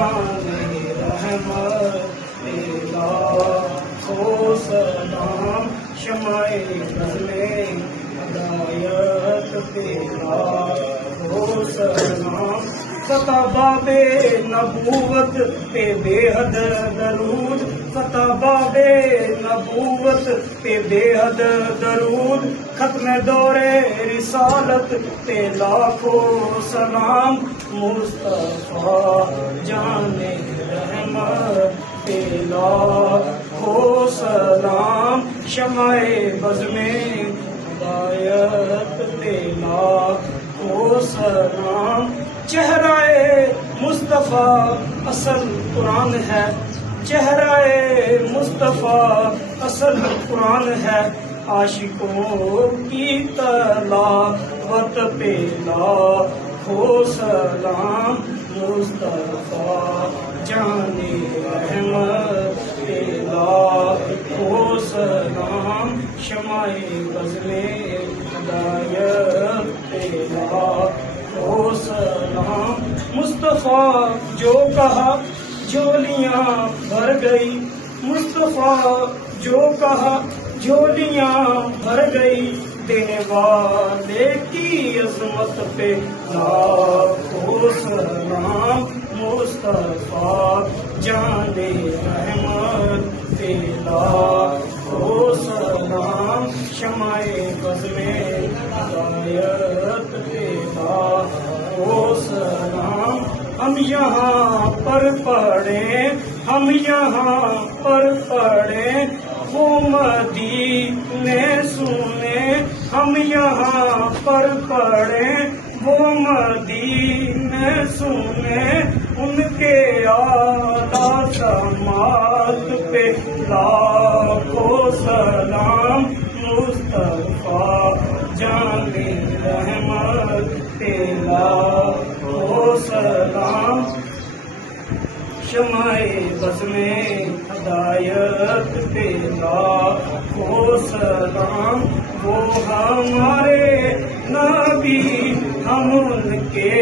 جان رحمت تیرا ہو سلام، شمع بزمِ ہدایت تیرا ہو سلام، فتح باب نبوت پہ بے حد درود، فتح باب نبوت پہ بے حد درود، ختم دور رسالت پہ لاکھوں سلام، مصطفیٰ جان رحمت پہ لاکھوں سلام، شمع بزمِ ہدایت پہ لاکھوں سلام، چہرہ مصطفیٰ اصل قرآن ہے، چہرہ مصطفیٰ اصل قرآن ہے، عاشقوں کی تلاوت پہ لاکھوں سلام، مصطفیٰ جان رحمت پہ لاکھوں سلام، شمع بزمِ ہدایت پہ لاکھوں سلام، مصطفیٰ جو کہا جھولیاں بھر گئی، مصطفیٰ جو کہا جھولیاں بھر گئی، دینے والے کی عظمت پہ لاکھوں سلام، مصطفیٰ جان رحمت پہ لاکھوں سلام، شمع بزمِ ہدایت پہ لاکھوں سلام، ہم یہاں پر پڑھیں، ہم یہاں پر پڑھیں، وہ مدینے سنیں، ہم یہاں پر پڑھیں، وہ مدینے سنیں، ان کے اعلیٰ سماعت پہ لاکھوں سلام، مصطفیٰ جان رحمت پہ لاکھوں سلام، شمع بزمِ ہدایت پہ لاکھوں سلام، وہ ہمارے نبی ہم ان کے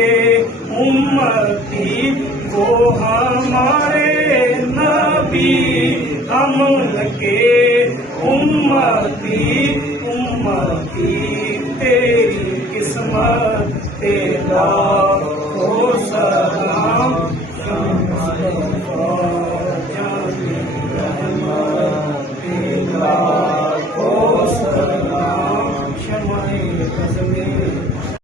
امتی، وہ ہمارے نبی ہم ان کے امتی، امتی تیری قسمت پہ لاکھوں